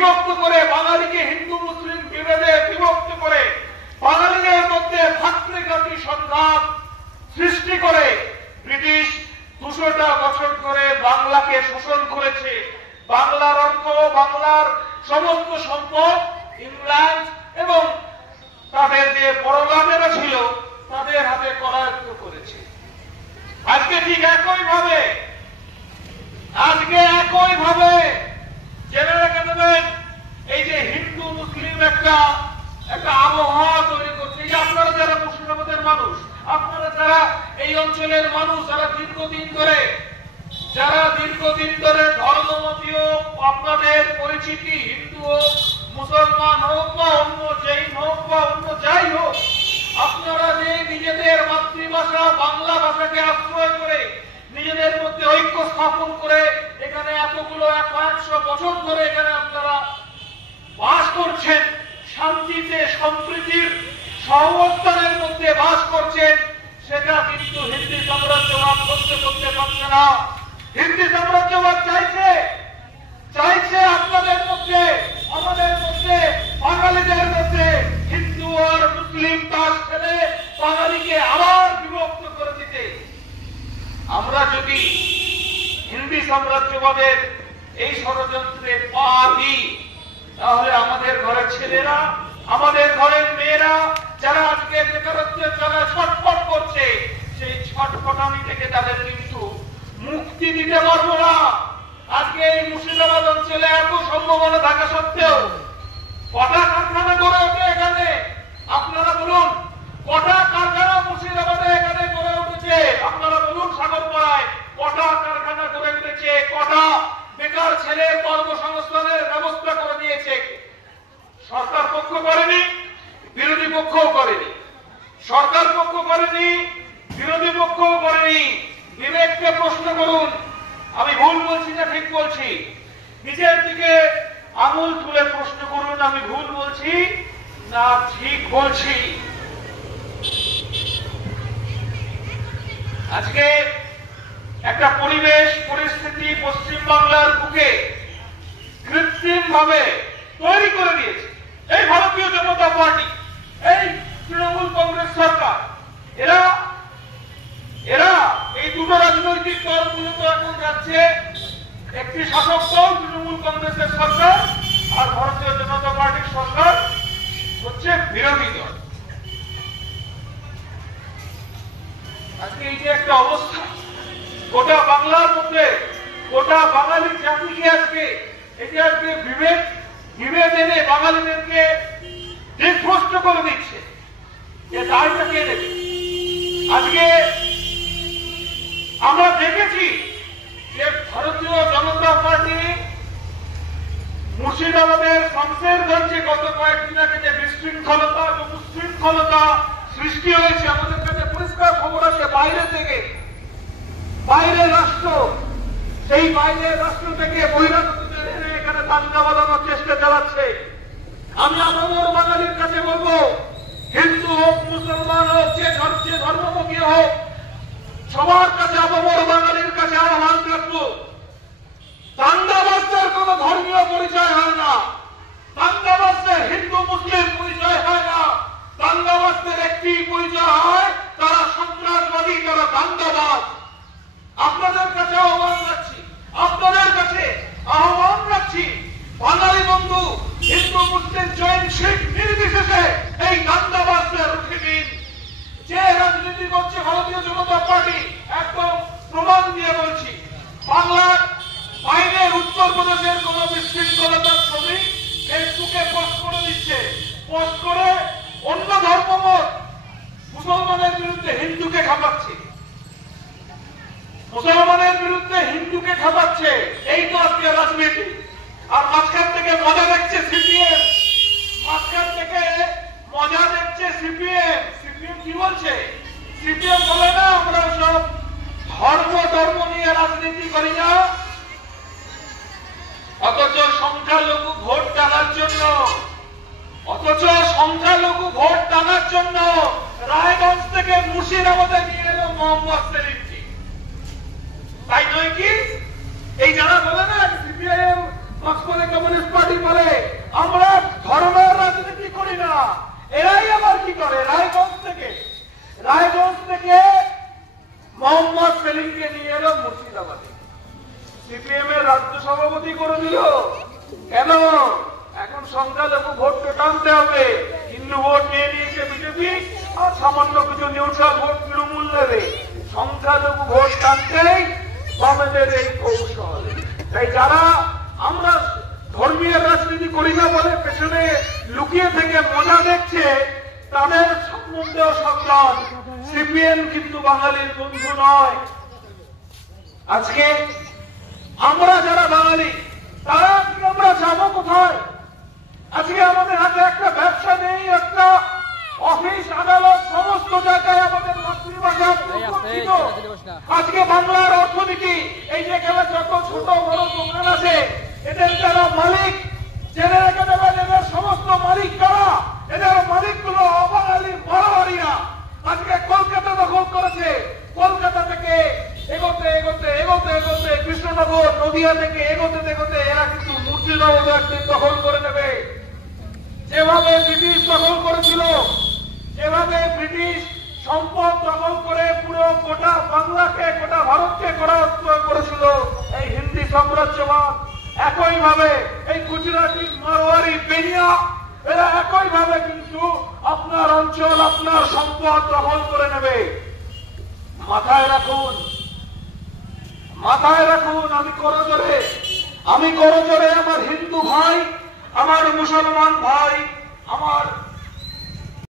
বিভক্ত করে, বাঙালিকে হিন্দু মুসলিম বিভেদে বিভক্ত করে, বাঙালিদের মধ্যে ভাতৃঘাতী সংঘাত সৃষ্টি করে ব্রিটিশ 200টা বছর ধরে বাংলাকে শোষণ করেছে। বাংলার অর্থ, বাংলার সমস্ত সম্পদ ইংল্যান্ড এবং তাদের যে পরগামেরা ছিল তাদের হাতে করায়ত্ত করেছে। আজকে ঠিক একই ভাবে জেনে রেখে দেবেন, এই যে হিন্দু মুসলিম একটা আবহাওয়া তৈরি করছে। যে আপনারা যারা মুর্শিদাবাদের মানুষ, আপনারা যারা এই অঞ্চলের মানুষ, যারা দীর্ঘদিন ধরে ধর্মমতীয় আপনাদের পরিচিতি, হিন্দু হোক, মুসলমান হোক বা অন্য জৈন হোক বা অন্য যাই হোক, আপনারা যে নিজেদের মাতৃভাষা বাংলা ভাষাকে আশ্রয় করে নিজেদের মধ্যে ঐক্য স্থাপন করে এখানে এতগুলো 100 বছর ধরে এখানে আপনারা বাস করছেন, শান্তিতে সম্প্রীতির সহাবস্থানের মধ্যে বাস করছেন, সেটা কিন্তু হিন্দি সাম্রাজ্যবাদ করতে পারছে না। হিন্দি সাম্রাজ্যবাদ চাইছে আপনাদের মধ্যে, আমাদের মধ্যে, বাঙালিদের মধ্যে হিন্দু আর মুসলিম তাস খেলে বাঙালিকে আবার বিভক্ত করে দিতে। আমরা যদি হিন্দি সাম্রাজ্যবাদের এই ষড়যন্ত্রে পা দিই, তাহলে আমাদের ঘরের ছেলেরা, আমাদের ঘরের মেয়েরা যারা আজকে বেকারত্বের জ্বালায় ছটফট করছে, সেই ছটফটানি থেকে তাদের কিন্তু মুক্তি দিতে পারবো না। আজকে এই মুর্শিদাবাদ অঞ্চলে এত সম্ভাবনা থাকা সত্ত্বেও কটা কারখানা গড়ে ওঠে এখানে? আপনারা বলুন, কটা কারখানা মুর্শিদাবাদে এখানে গড়ে উঠেছে? আপনারা বলুন, সাগরপাড়ায় কটা কারখানা গড়ে উঠেছে? কটা বেকার ছেলের কর্মসংস্থানের ব্যবস্থা করে দিয়েছে? সরকার পক্ষ করেনি, বিরোধী পক্ষও করেনি। সরকার পক্ষ করেনি, বিরোধী পক্ষও করেনি। বিবেককে প্রশ্ন করুন, আমি ভুল বলছি না ঠিক বলছি? নিজের দিকে আঙুল তুলে প্রশ্ন করুন, আমি ভুল বলছি না ঠিক বলছি? আজকে একটা পরিস্থিতি পশ্চিম বাংলার বুকে কৃত্রিম ভাবে তৈরি করে দিয়েছে এই ভারতীয় জনতা পার্টি, এই তৃণমূল কংগ্রেস সরকার। এরা এই দুটো রাজনৈতিক দলগুলো তো এখন যাচ্ছে, একটি শাসক দল তৃণমূল কংগ্রেসের সরকার আর ভারতীয় জনতা পার্টির সরকার হচ্ছে বিরোধী দল। আজকে এই যে একটা অবস্থা গোটা বাংলার মধ্যে, গোটা বাঙালি জাতিকে আজকে বিভেদ এনে বাঙালিদেরকে দিকভ্রষ্ট করে দিচ্ছে, এ দায়টা কে নেবে? আজকে আমরা দেখেছি যে ভারতীয় জনতা পার্টি মুর্শিদাবাদের শামশেরগঞ্জে গত কয়েকদিন আগে যে বিশৃঙ্খলতা এবং উচ্ছৃঙ্খলতা সৃষ্টি হয়েছে, আমাদের কাছে পরিষ্কার খবর আছে বাইরে থেকে, বাইরের রাষ্ট্র, সেই বাইরের রাষ্ট্র থেকে বহিরাগতদের এনে এখানে দাঙ্গা বাঁধানোর চেষ্টা চালাচ্ছে। আমি আমার বাঙালির কাছে বলবো, হিন্দু হোক, মুসলমান হোক, যে ধর্মমুখী হোক, সবার কাছে আপামর বাঙালির কাছে আহ্বান রাখবো, দাঙ্গাবাজদের কোন ধর্মীয় পরিচয় হয় না, দাঙ্গাবাজদের হিন্দু মুসলিম পরিচয় হয় না, দাঙ্গাবাজদের একটি পরিচয় হয়, তারা সন্ত্রাসবাদী, তারা দাঙ্গাবাজ। আপনাদের কাছে আহ্বান রাখছি, বাঙালি বন্ধু, হিন্দু মুসলিম জৈন শিখ নির্বিশেষে এই দাঙ্গাবাজদের রুখে দিন। যে রাজনীতি করছে ভারতীয় জনতা পার্টি, একদম প্রমাণ দিয়ে বলছি, বাংলার বাইরে উত্তরপ্রদেশের কোন বিশৃঙ্খলতার ছবি ফেসবুকে পোস্ট করে দিচ্ছে, পোস্ট করে অন্য ধর্মমত মুসলমানের বিরুদ্ধে হিন্দুকে খাপাচ্ছে, মুসলমানের বিরুদ্ধে হিন্দুকে খাপাচ্ছে। এই তো আজকে রাজনীতি। আর মাঝখান থেকে মজা দেখছে সিপিএম, সিপিএম কি বলছে? সিপিএম বলে না, আমরা সব ধর্ম নিয়ে রাজনীতি করি না, অথচ সংখ্যালঘু ভোট টানার জন্য রায়গঞ্জ থেকে মুর্শিদাবাদে নিয়ে এলো মোহাম্মদ সেলিমকে। তাই নয় কি? এই যারা বলে না সিপিআইএম মার্ক্সবাদী কমিউনিস্ট পার্টি বলে, মোহাম্মদ সেলিমকে নিয়ে এলো মুর্শিদাবাদে, সিপিএম এর রাজ্য সভাপতি করে দিল। কেন? এখন সংখ্যালঘু ভোট টানতে হবে। হিন্দু ভোট নিয়ে নিয়েছে বিজেপি, আর সামান্য কিছু নিউট্রাল ভোট তৃণমূল নেবে। সংখ্যালঘু ভোট টানতেই বামেদের এই কৌশল। তাই যারা আমরা ধর্মীয় রাজনীতি করি না বলে পেছনে লুকিয়ে থেকে মজা দেখছে, তাদের সম্বন্ধেও সাবধান। সিপিএম কিন্তু বাঙালির বন্ধু নয়। আজকে আমরা যারা বাঙালি, তারা আমরা যাবো কোথায়? আজকে আমাদের হাতে একটা ব্যবসা নেই, একটা অফিস আদালত সমস্ত জায়গায় আমাদের মাতৃভাষা। আজকে বাংলার অর্থনীতি, এই যে এখানে যত ছোট বড় দোকান আছে, এদের যারা মালিক, জেনে রেখে দেবেন, এদের সমস্ত মালিক কারা? এদের মালিকগুলো অবাঙালি মারোয়ারিরা। আজকে কলকাতা দখল করেছে। কলকাতা থেকে এগোতে এগোতে এগোতে এগোতে কৃষ্ণনগর, নদিয়া থেকে এগোতে এগোতে এরা কিন্তু মুর্শিদাবাদ একদিন দখল করে নেবে। যেভাবে ব্রিটিশ দখল করেছিল, যেভাবে ব্রিটিশ সম্পদ দখল করে পুরো গোটা বাংলাকে, গোটা ভারতকে করায়ত্ত করেছিল এই হিন্দি সাম্রাজ্যবাদ, একইভাবে এই গুজরাটি, মারোয়ারি, বেনিয়া, এরা একইভাবে কিন্তু আপনার অঞ্চল, আপনার সম্পদ দখল করে নেবে। মাথায় রাখুন, মাথায় রাখুন। আমি করজোরে আমার হিন্দু ভাই, আমার মুসলমান ভাই, আমার